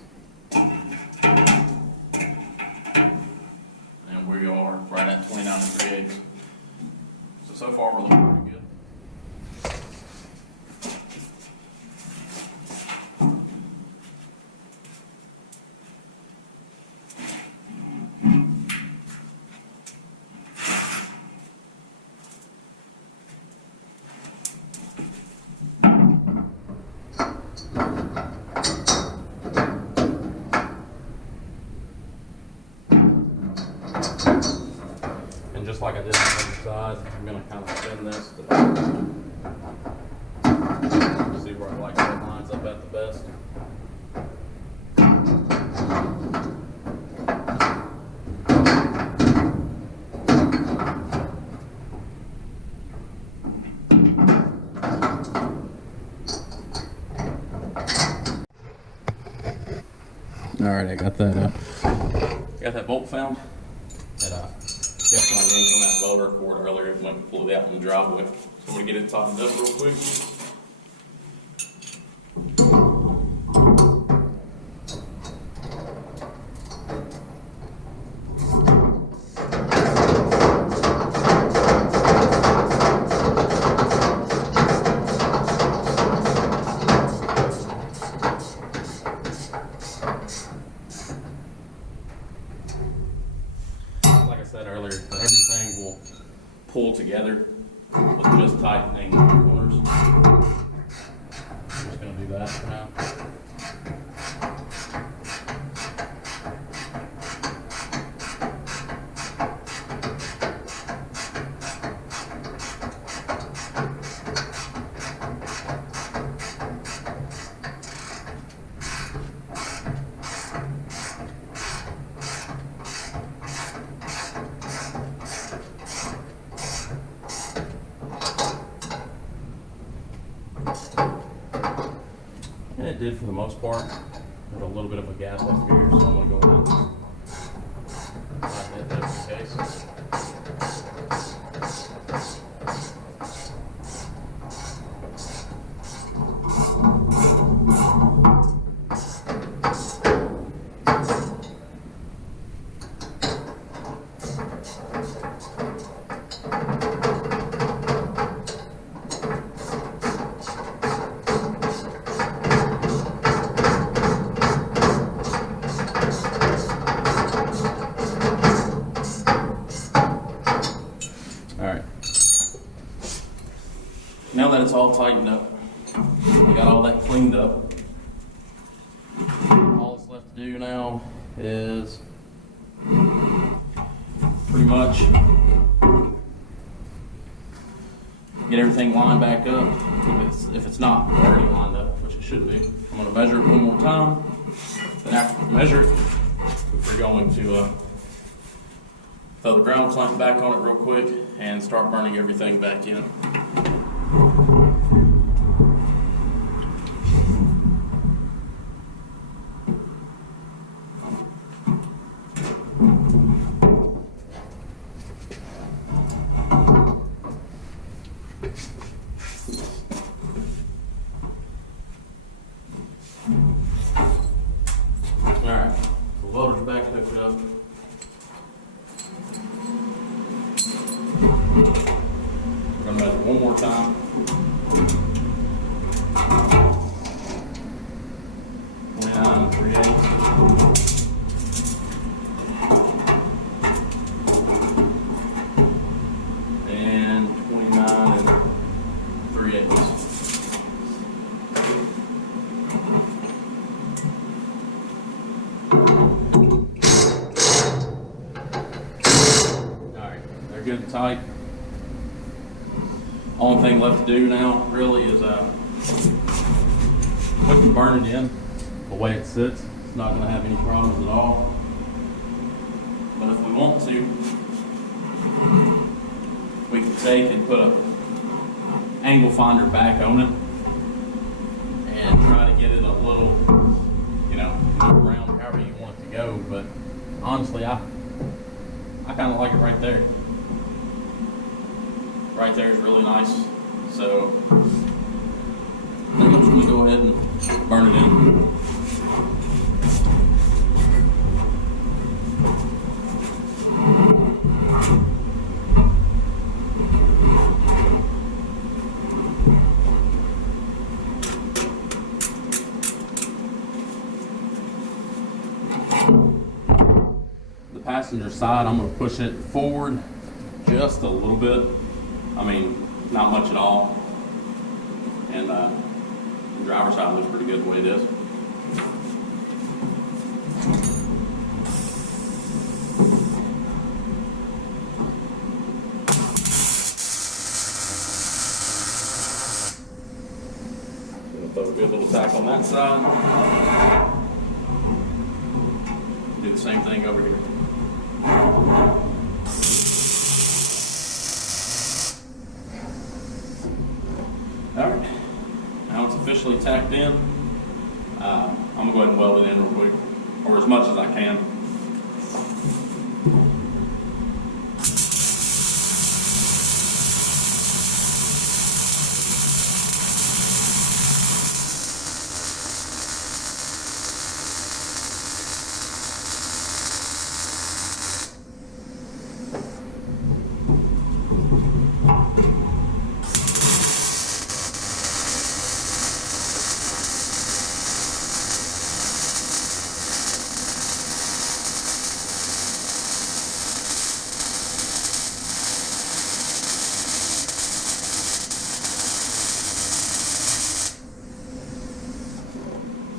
And we are right at 29 3/8. So far we're looking pretty good. And just like I did on the other side, I'm going to kind of spin this to see where I like it lines up at the best. Alright, I got that bolt found. Kept my yank on that welder cord earlier and went and pulled it out in the driveway. So I'm going to get it tightened up real quick. Like I said earlier, everything will pull together with just tightening the corners. I'm just going to do that for now. And it did for the most part. There's a little bit of a gap up here, so I'm going to go ahead and tighten it. That's the case. that it's all tightened up, we got all that cleaned up. All that's left to do now is pretty much get everything lined back up. If it's not already lined up, which it should be. I'm going to measure it one more time. Then after we measure it, we're going to throw the ground clamp back on it real quick and start burning everything back in. Alright, the loader's back hooked up. We're going to measure one more time. 29 3/8. And 29 3/8. They're good and tight. Only thing left to do now really is we can burn it in the way it sits. It's not going to have any problems at all. But if we want to, we can take and put a angle finder back on it and try to get it a little, move around however you want it to go. But honestly, I kind of like it right there. Right there is really nice. So I'm just going to go ahead and burn it in. The passenger side, I'm going to push it forward just a little bit. I mean, not much at all. And the driver's side looks pretty good the way it is. Gonna throw a good little tack on that side. Do the same thing over here. Alright, now it's officially tacked in. I'm going to go ahead and weld it in real quick, or as much as I can.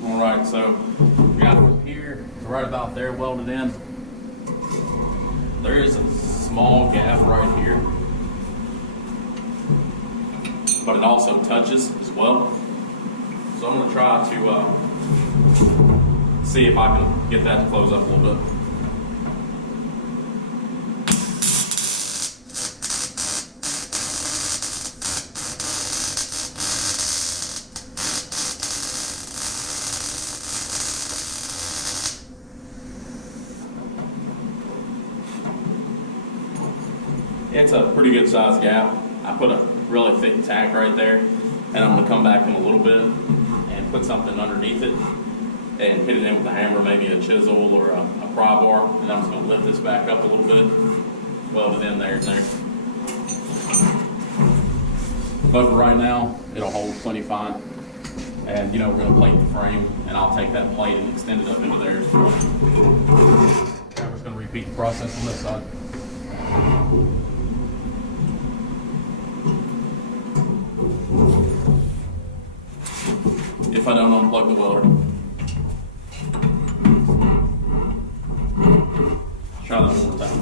Alright, so we got from here to right about there welded in. There is a small gap right here, but it also touches as well. So I'm going to try to see if I can get that to close up a little bit. It's a pretty good size gap. I put a really thick tack right there, and I'm going to come back in a little bit and put something underneath it and hit it in with a hammer, maybe a chisel or a pry bar, and I'm just going to lift this back up a little bit, weld it in there and there. But for right now, it'll hold plenty fine. And we're going to plate the frame, and I'll take that plate and extend it up into there as well. Okay, we're just going to repeat the process on this side. if I don't unplug the welder. Try that one more time.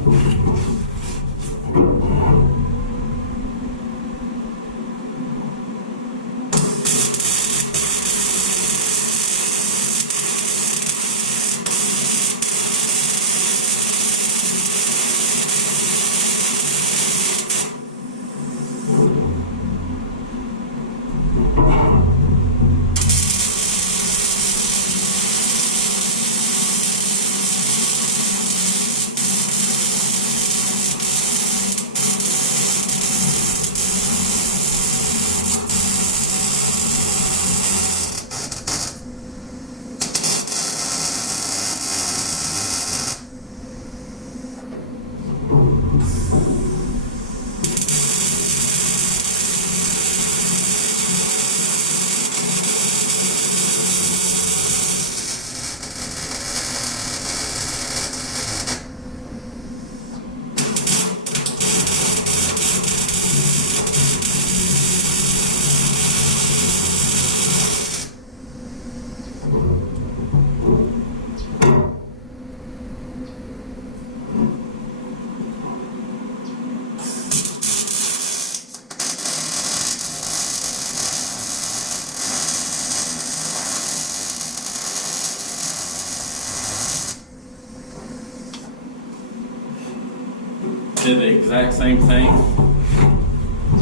Did the exact same thing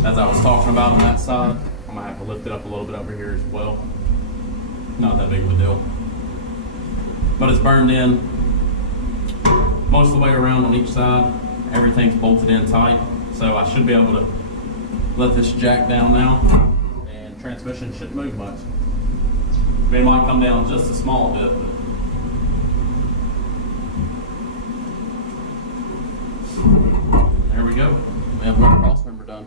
as I was talking about on that side. I'm gonna have to lift it up a little bit over here as well. Not that big of a deal. But it's burned in most of the way around on each side. Everything's bolted in tight. So I should be able to let this jack down now, and transmission shouldn't move much. I mean, it might come down just a small bit, but there we go. We have one cross member done.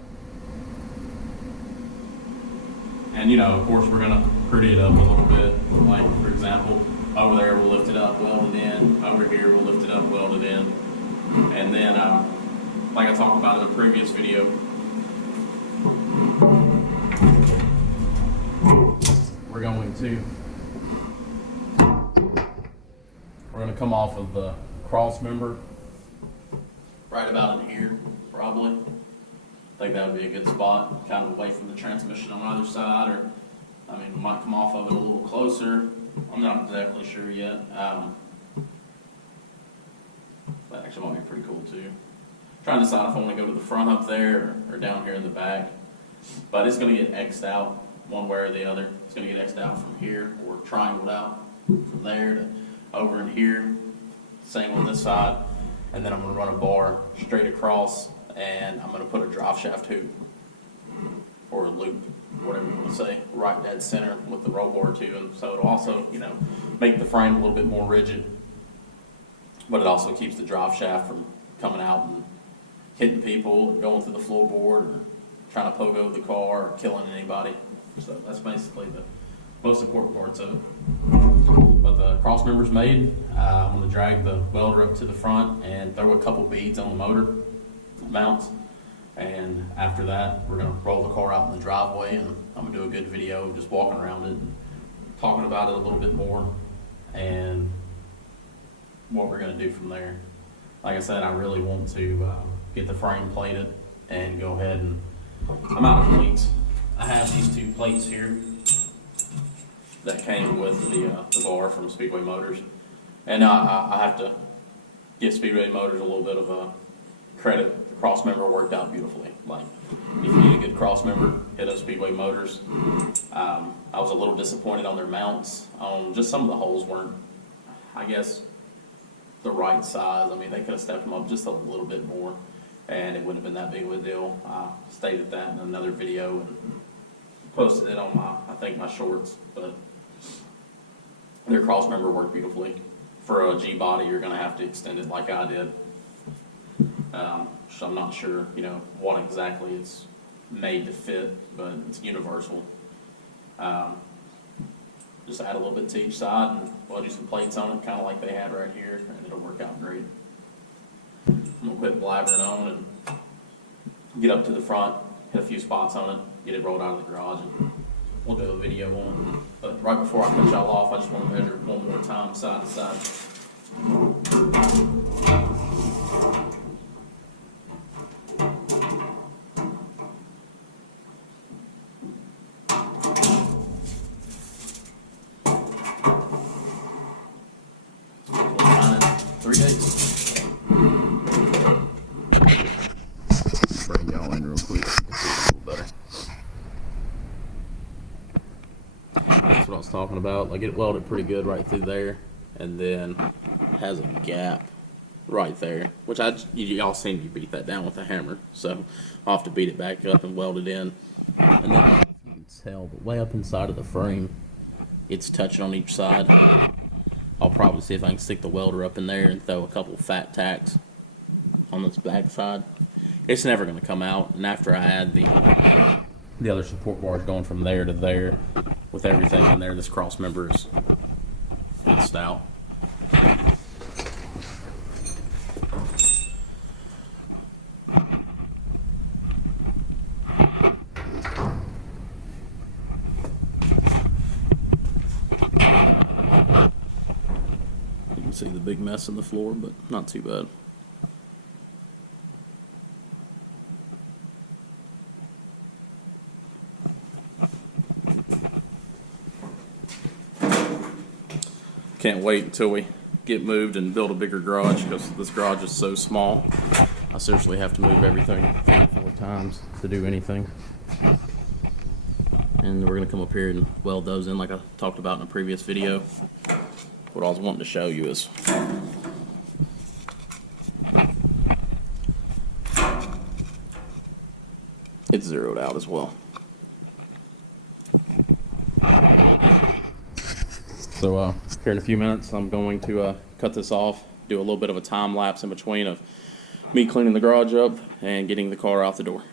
And you know, of course, we're gonna pretty it up a little bit. Like, for example, over there we'll lift it up, weld it in. Over here we'll lift it up, weld it in. And then, like I talked about in the previous video, we're going to come off of the cross member right about in here, probably. I think that would be a good spot, kind of away from the transmission on either side, or I mean, we might come off of it a little closer. I'm not exactly sure yet. That actually might be pretty cool too. Trying to decide if I want to go to the front up there or down here in the back. But it's going to get X'd out one way or the other. It's going to get X'd out from here, or triangled out from there to over in here. Same on this side. And then I'm going to run a bar straight across, and I'm going to put a drive shaft hoop or a loop, whatever you want to say, right dead center with the roll bar too. And so it'll also, you know, make the frame a little bit more rigid, but it also keeps the drive shaft from coming out and hitting people and going through the floorboard or trying to pogo the car or killing anybody. So that's basically the most important parts of it. But the cross member's made. I'm going to drag the welder up to the front and throw a couple beads on the motor mounts. And after that, we're going to roll the car out in the driveway, and I'm going to do a good video of just walking around it and talking about it a little bit more and what we're going to do from there. Like I said, I really want to get the frame plated and go ahead and I'm out of plates. I have these two plates here that came with the bar from Speedway Motors, and I have to give Speedway Motors a little bit of a credit. The cross member worked out beautifully. Like, if you need a good cross member, hit up Speedway Motors. I was a little disappointed on their mounts. Just some of the holes weren't, I guess, the right size. I mean, they could have stepped them up just a little bit more, and it wouldn't have been that big of a deal. I stated that in another video and posted it on I think my shorts. But their cross member worked beautifully. For a G body, you're going to have to extend it like I did. So I'm not sure, you know, what exactly it's made to fit, but it's universal. Just add a little bit to each side and weld you some plates on it, kind of like they had right here, and it'll work out great. I'm going to quit blabbering on and get up to the front, hit a few spots on it, get it rolled out of the garage, and we'll do a video on it. But right before I cut y'all off, I just want to measure one more time side to side. Bring y'all in real quick so you can see it a little better. That's what I was talking about. Like, it welded pretty good right through there, and then has a gap right there, which y'all seen me beat that down with a hammer, so I'll have to beat it back up and weld it in. And then you can tell, but way up inside of the frame, it's touching on each side. I'll probably see if I can stick the welder up in there and throw a couple fat tacks on this back side. It's never going to come out, and after I add the other support bars going from there to there, with everything in there, this cross member is stout. You can see the big mess in the floor, but not too bad. Can't wait until we get moved and build a bigger garage, because this garage is so small. I seriously have to move everything 3 or 4 times to do anything. And we're going to come up here and weld those in like I talked about in a previous video. What I was wanting to show you is it's zeroed out as well. So here in a few minutes, I'm going to cut this off, do a little bit of a time lapse in between of me cleaning the garage up and getting the car out the door.